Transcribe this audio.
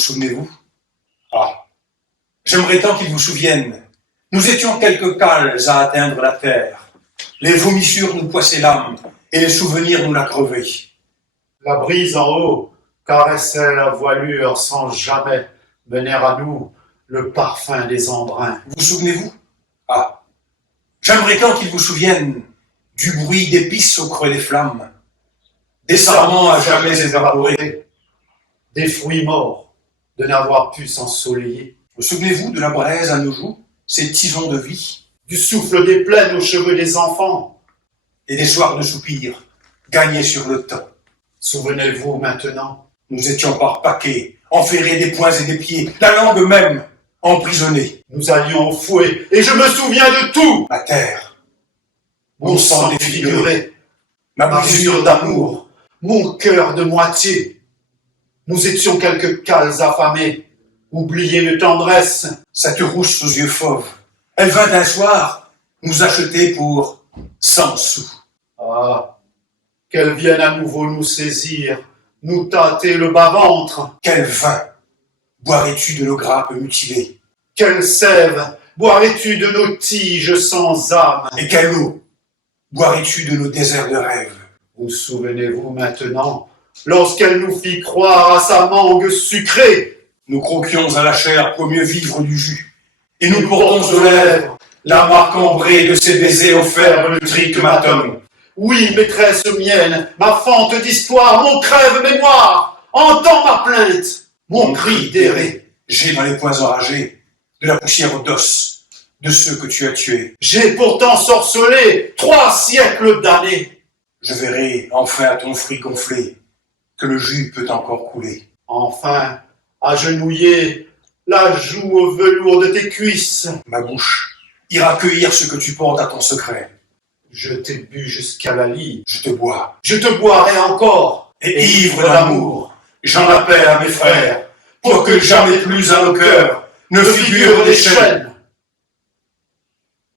souvenez-vous? Ah, j'aimerais tant qu'ils vous souviennent. Nous étions quelques cales à atteindre la terre. Les vomissures nous poissaient l'âme, et les souvenirs nous la crevaient. La brise en haut caressait la voilure sans jamais mener à nous le parfum des embruns. Vous souvenez-vous? Ah, j'aimerais tant qu'ils vous souviennent du bruit d'épices au creux des flammes, des sarments à jamais évaporés. Des fruits morts de n'avoir pu s'ensoleiller. Vous souvenez-vous de la braise à nos joues, ces tisons de vie, Du souffle des plaines aux cheveux des enfants. et des soirs de soupirs gagnés sur le temps? Souvenez-vous maintenant, Nous étions par paquets, enferrés des poings et des pieds, la langue même emprisonnée. nous allions au fouet, et je me souviens de tout. La terre, Mon sang défiguré, ma ma blessure blessure d'amour, mon cœur de moitié. Nous étions quelques cales affamées, oubliées de tendresse. cette rousse aux yeux fauves, elle vint un soir nous acheter pour 100 sous. Ah, qu'elle vienne à nouveau nous saisir, nous tâter le bas-ventre. Quel vin boirais-tu de nos grappes mutilées? Quelle sève boirais-tu de nos tiges sans âme? Et quelle eau boirais-tu de nos déserts de rêve? Vous souvenez-vous maintenant, lorsqu'elle nous fit croire à sa mangue sucrée? Nous croquions à la chair pour mieux vivre du jus, et nous portons aux lèvres la marque ambrée de ces baisers offerts le trichmatum. Oui, maîtresse mienne, ma fente d'histoire, mon crève-mémoire, entends ma plainte, mon cri d'errer. J'ai dans les poings enragés de la poussière d'os de ceux que tu as tués. J'ai pourtant sorcelé 3 siècles d'années. Je verrai enfin à ton fruit gonflé que le jus peut encore couler. Enfin, agenouillé, la joue au velours de tes cuisses. Ma bouche ira cueillir ce que tu portes à ton secret. Je t'ai bu jusqu'à la lie, Je te bois, je te boirai encore. et ivre d'amour, j'en appelle à mes frères, pour que jamais plus à nos cœurs ne figurent des chaînes.